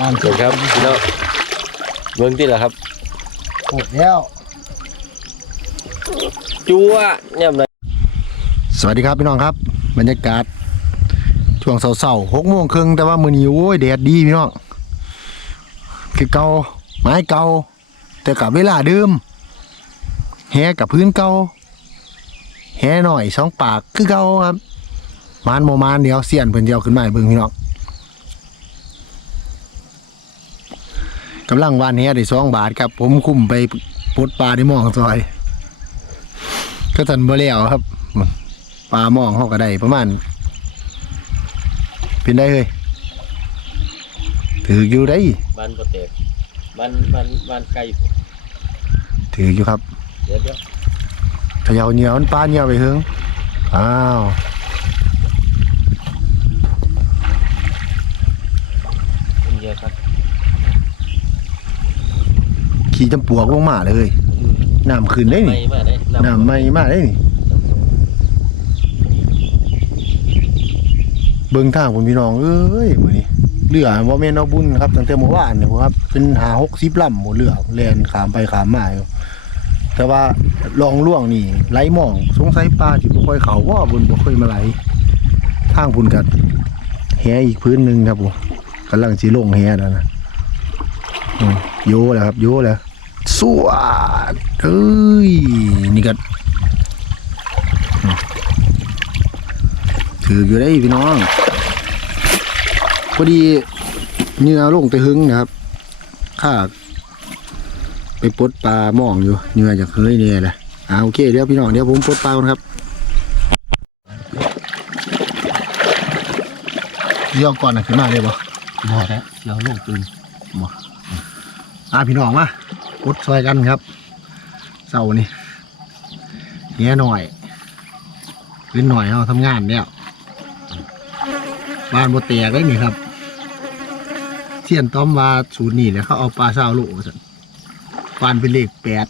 อ่านเดี๋ยวครับพี่น้องเบิ่งที่ละครับปวดแล้วจัวเนี่ยมันสวัสดีครับพี่น้องครับ บรรยากาศช่วงเสาร์ๆหกโมงครึ่งแต่ว่ามื้อนี้โอ้ยแดดดีพี่น้องคือเก่าไม้เก่าแต่กับเวลาเดิมแหกับพื้นเก่าแหหน่อยสองปากคือเก่าครับมานโมมานเดียวเสียนเพิ่นเดียวขึ้นมาให้เบิ่งพี่น้อง กำลังวานแหได้สองบาทครับ ผมคุ้มไปปลดปลาในหมองซอย ก็ทันบ่แล้วครับปลาหมองเขาก็ได้ประมาณเป็นได้เลยถืออยู่ได้บ้านโปรเตกบ้านบ้านบ้านไก่ถืออยู่ครับเดี๋ยวเดี๋ยวเขยาเหนียวมันปลาเหนียวไปเฮิงอ้าวมันเยอะครับ ขี่จำปวกลงมาเลยน้ำขึ้นได้ไม่นี่มาได้น้ำไม่มาได้นี่เบิ่งทางผมพี่น้องเอ้ยมื้อนี้เรือบ่แม่นเอาบุญครับตั้งแต่เมื่อวานนี่ครับ เป็นหา60ลำหมดเรือแล่นขามไปขามมาอยู่แต่ว่าลองล่วงนี่ไหลหมอง สงสัยปลาสิบ่ค่อยเข้าว่าบุญบ่ค่อยมาไหลทางพุ่นกัแหอีกพื้นหนึงครับผมกำลังสิลงแหแล้วนะอืมโยแล้วครับโยแล้ว สวดเอ้ย นี่ก็อืมถืออยู่ได้พี่น้อง พอดีเหงื่อลงแต่หึงนะครับ ข้าไปปลดปลาหมองอยู่เหงื่อจากเฮ้ยเนี่ยแหละอ่าโอเคเดี๋ยวพี่น้องเดี๋ยวผมปลดปลาก่อนครับเดี๋ยวก่อนนะขึ้นมาเลยบ่บ่แล้วเดี๋ยวลงตื่นอ่าพี่น้องมา ปลดซอยกันครับเสาร์นี่เงี้ยหน่อยขึ้นหน่อยเอาทำงานแล้วบ้านบ่แตกได้นี่ครับเทียนต้อมว่าสูนี่แหละเขาเอาปลาเศร้าลูกสันปานเป็นเลขแปด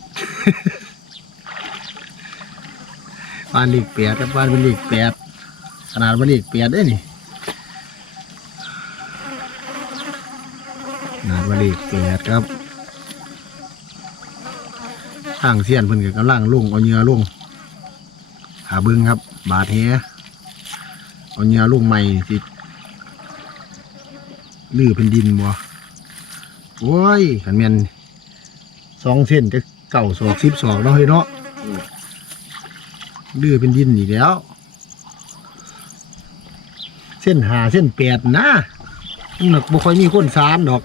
ปานเลขแปดกับปานเป็นเลขแปดขนาดว่าเลขแปดได้นี่ขนาดว่าเลขแปดครับ ทางเสียนเพิ่นก็กำลังลงเอาเหงื่อลงหาเบิ้งครับ บาดแฮเอาเหงื่อลงใหม่สิลื้อเป็นดินบ่โอ้ยขันแมนสองเส้นจะเก่าสองสิบสองเนาะเฮ้ยเนาะลื้อเป็นดินอีกแล้ว เส้นหาเส้นแปดนะมันหนักบ่ค่อยมีคนสารดอก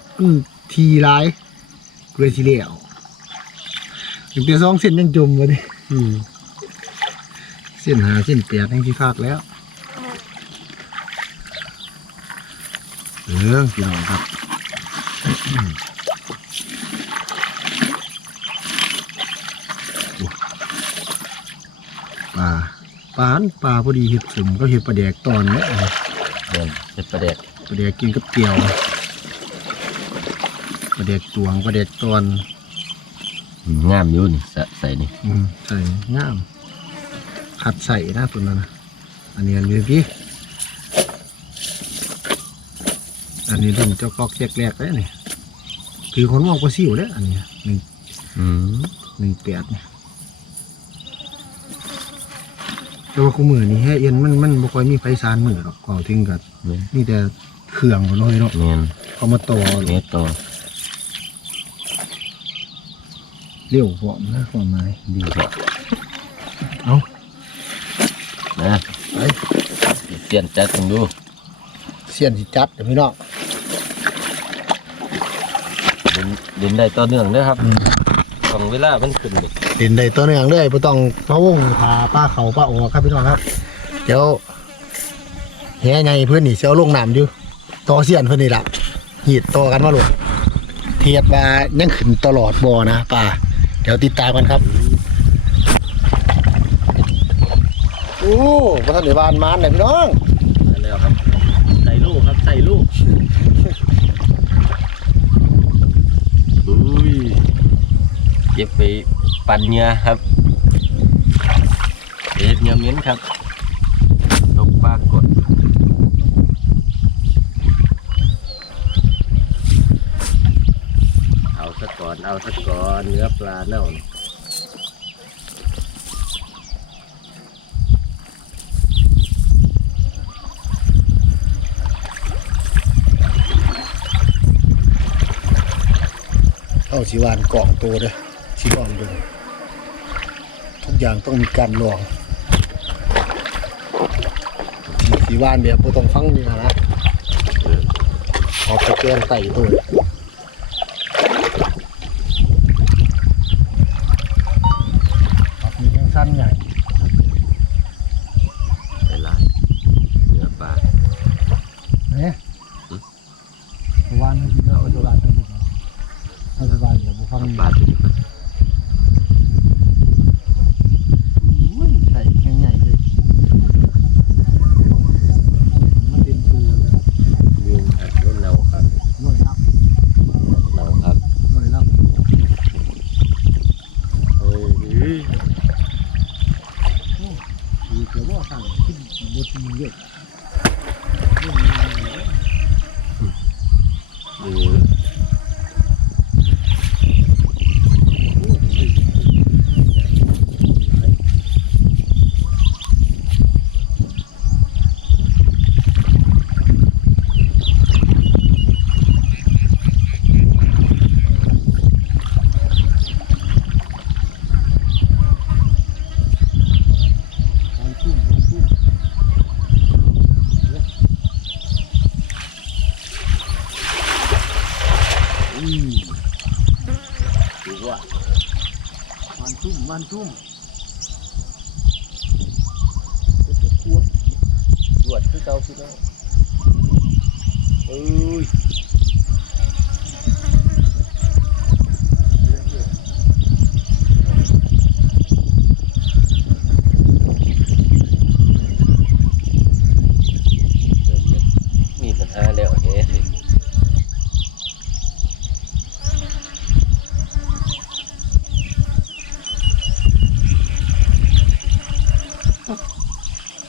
ทีหลายเกลือสิเหลว ถึงแต่สองเส้นยังจมวะเนี่ยอืมเส้นหาเส้นแปดยังที่คากแล้วเออพี่น้องครับปลาปลาอันปลาพอดีเห็ดสมก็เห็ดปลาแดกตอนเนี้ยเดินเป็นประเด็กปลาแดกกินกับเกี๊ยวปลาแดกตวงปลาแดกตอน งามอยู่นี่ใส่นี่อืมใส่งามขัดใส่นะตัวนั้นนะอันนี้อันนี้พี่อันนี้รุ่นเจ้าก๊อกแยกแรกเลยนี่คือคนมองก็ซิวเลยอันนี้หนึ่งอืมหนึ่งแปดเนี่ยแต่ว่าคู่มือนี่แฮ่เอ็นมันมันบ่ค่อยมีไฟสารมือหรอกก่อถึงกับนี่แต่เครื่องก็น้อยเนาะเนียนเอามาต่อเนี้ยต่อ เร็วพร้อมนะความหมายดีกว่าเอานะไปเปลี่ยนจัดกันดูเสียนสิจัดเดี๋ยวพี่น้องเดินเดินได้ต่อเนื่องเด้อครับของเวลามันขึ้นนี่เด่นได้ตัวเนื่องเลยบ่ต้องพะวงพาป้าเขาป้าออกครับพี่น้องครับ เดี๋ยวแห่ไงเพื่อนนี่เสียวลงน้ำอยู่ต่อเสียนเพื่อนนี่ละหีดต่อกันมาหลดเทียบว่ายังขึ้นตลอดบ่อนะป้า เดี๋ยวติดตามกันครับ โอ้พระท่านเดี๋ยวบานมานเลยพี่น้องได้แล้วครับใส่ลูกครับใส่ลูกอุ้ยเก็บไปปั่นเหงื่อครับเด็ดเหงื่อเหม็นครับตกปลากด ซะก่อน เอาซะก่อนเนื้อปลาเน่าเอาสีวานเกาะตัวเด้อสีลองเดูทุกอย่างต้องมีการลองสีวานแบบบ่ต้องฟังนี่นะนะขอไปแกงไต่ตัว ครับมีแข้งสั้นใหญ่ ไปหลายเนื้อปลา เนี่ยวานมันกินแล้วเอาตัววานตัวหนึ่งเอาตัววานเดี๋ยวบ่ฟัง ปลาตัวนี้ อุ้ยใส่แข้งใหญ่เลยมันเป็นปูเลย มีอัดรุ่นเน่าครับ หน่วยรับ เน่าครับ หน่วยรับ เฮ้ย คือเกี่ยวว่าสั่งขึ้นบทมือเยอะ เออ วันทุ่มวันทุ่มอืม ดู ว่าวันทุ่มวันทุ่มเป็นตะควงรวดคือเก่าพี่น้องเอ้ยมีปัญหาแล้วเฮ้ย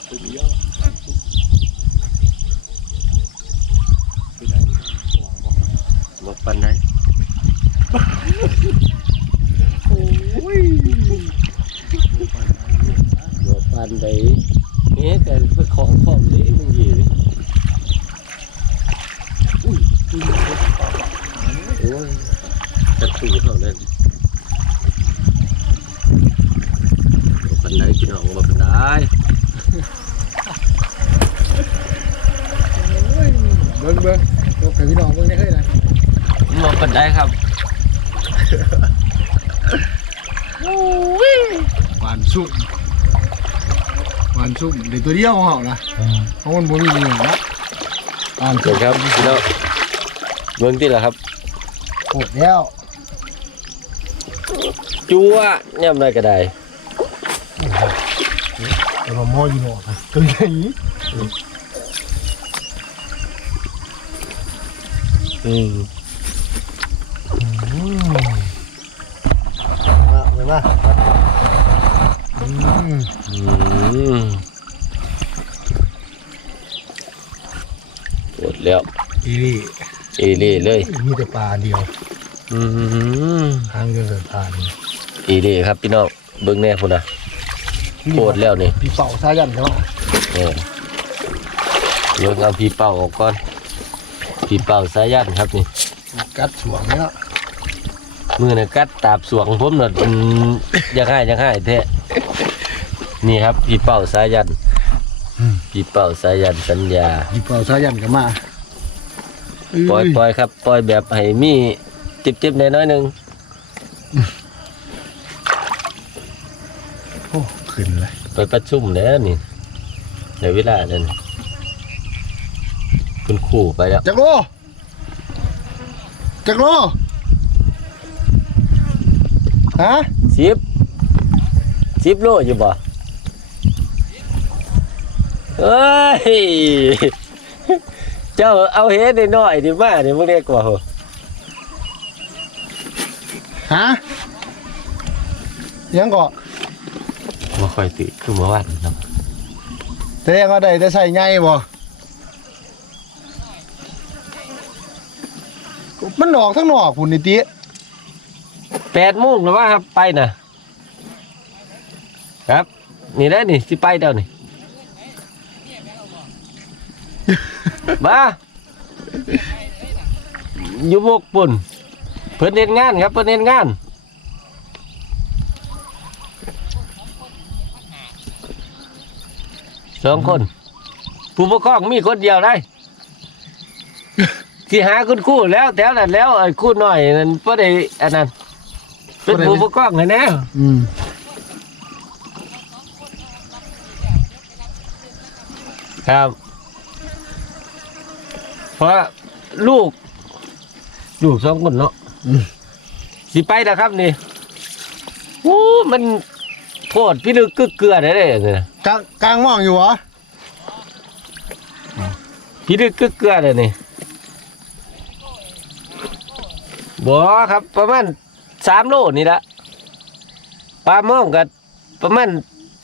ตัวเดียววันทุ่มไปไหนห่วงบ่ หมดปันไหน โอ้ย หมดปันไหนเนี่ยแต่เป็นของของนี้มึงยี่ดิอุ้ยอุ้ยโอ้ยกระตูเท่านั้นหมดปันไหนพี่น้องหมดปันไหนเบิ้งเบิ้งยกให้พี่น้องเบิ้งได้เฮ้ยนะหมดปันไหนครับหวานซุ่ม หวานซุ่มเด็กตัวเดียวของเขานะเพราะมันบ่มีเหนือนะหวานเดี๋ซุ่ยวมครับพี่น้องเบิ่งที่ละครับโคตรแล้วจัวย่ำได้ก็ได้แต่ว่าหม้ออยู่หนอกนะตัวใหญ่อืมมาไปมา อืมอืมหมดแล้วอีนี่เอเล่เลย มีแต่ปลาเดียวอืมทางเดินผ่านอเล่ครับพี่น้องเบิ่งแน่พุ่นนะโคตรแล้วนี่พี่เป่าซายันเนาะเนี่ยเดี๋ยวเอาพี่เป่าออกก่อนพี่เป่าสายันครับนี่กัดสวงเนาะมือเนี่ยกัดตาบสวงผมน่ะมันอยังให้ยังให้แท้ นี่ครับพี่เป่าสายันพี่เป่าสายันสัญญาพี่เป่าซายันก็มาปล่อยปล่อยครับ ปล่อยแบบให้มีจิบจิบๆหน้อยๆหนึ่งโอ้ขึ้นเลยไปประชุมแล้วนี่ในเวลานั้นคุณครูไปแล้วจักรโลจักรโลฮะสิบ สิบโลอยู่บ่เอ้ย เจ้าเอาเฮ็ดน้อยๆดิมาดิมึงเรียกว่าโหฮะยังก็บ่ค่อยติคือเมื่อวานครับแสดงว่าได้แต่ใส่ไงบ่มันออกทั้งนอกพุ่นนี่ติแปดโมงแล้วว่าครับไปน่ะ ครับ นี่ได้นี่สิไปเดี๋ยวนี่ มาอยู่บกปุ่นเพิ่นเน้นงานครับเพิ่นเน้นงานสองคน ผู้ปกครองมีคนเดียวได้ที่หาคุณครู่แล้วแถวนั้นแล้วไอ้ครู่น้อยนั่นพอได้อันนั้นเป็นผู้ปกครองไงแน่ อืม ครับ เพราะลูก ลูกสองคนเนาะอืมสิไปนะครับนี่โอ้มันโทษพี่นึกกึกเกลือได้เลยเนี่ยกลางกลางมองอยู่เหรอพี่นึกกึกเกลือเลยนี่บ่ครับ ประมาณสามโลนี่ละปลาหม่องกับประมาณ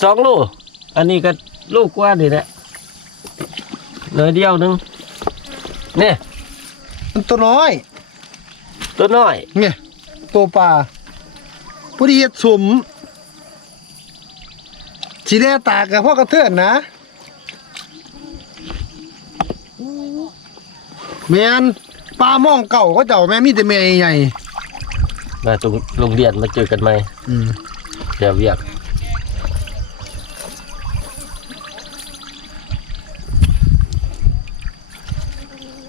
สองโล อันนี้ก็ลูกกว่านี่แหละห น่อยเดียวหนึงเนี่ยมันตัวน้อย ตัวน้อยเนี่ยตัวปลาผู้ที่เฮ็ดสมสีแดงตากกับพ่อกระเทือนนะแมนปลามองเก่าก็เจ้าแม่มีแต่แม่ใหญ่มาตรงโรงเรียนมาเจอกันไหมอืม เดี๋ยวเรียก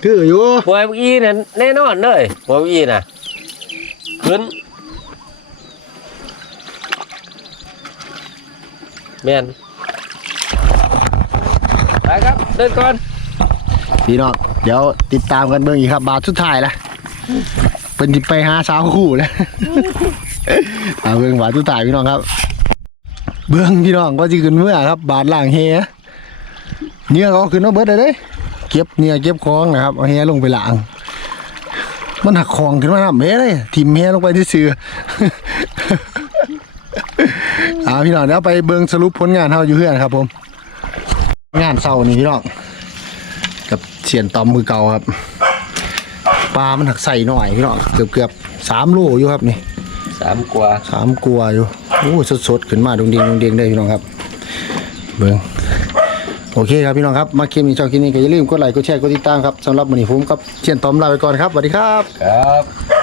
คืออยู่หัวอีนั่นแน่นอนเลยหัวอีน่ะขึ้นแม่นไปครับเดินก่อนพี่น้องเดี๋ยวติดตามกันเบิ่งอีกครับ บาทสุดท้ายละเป็นจิไปหาสาวคู่แล้วเอาเบิ่งบาทสุดท้ายพี่น้องครับ เบิ่งพี่น้องก็สิขึ้นเมื่อครับ บาทล่างเฮเนี่ยเขาขึ้นมาเบิดเลยเด้ เก็บเนี่ยเก็บของนะครับเอาเฮลงไปล้าง มันหักของขึ้นมาทำเฮเลยทิมเฮลงไปที่เสือเอาพี่น้องเดี๋ยวไปเบิ่งสรุปผลงานเฮาอยู่เฮือนครับ ผม งานเศร้านี่พี่น้องกับเสียนตอมมือเก่าครับปลามันหักใส่หน่อยพี่น้องเกือบเกือบสามโลอยู่ครับนี่สามกว่าสามกลัวอยู่โอ้สดสดๆขึ้นมาดงเดียงดงเดียงได้พี่น้องครับ เบิ้ง โอเคครับพี่น้องครับมาคลิปนี้ชอบคลิปนี้ก็อย่าลืมกดไลค์กดแชร์กดติดตามครับสำหรับวันนี้ผมกับเชียนตอมลาไปก่อนครับสวัสดีครับ ครับ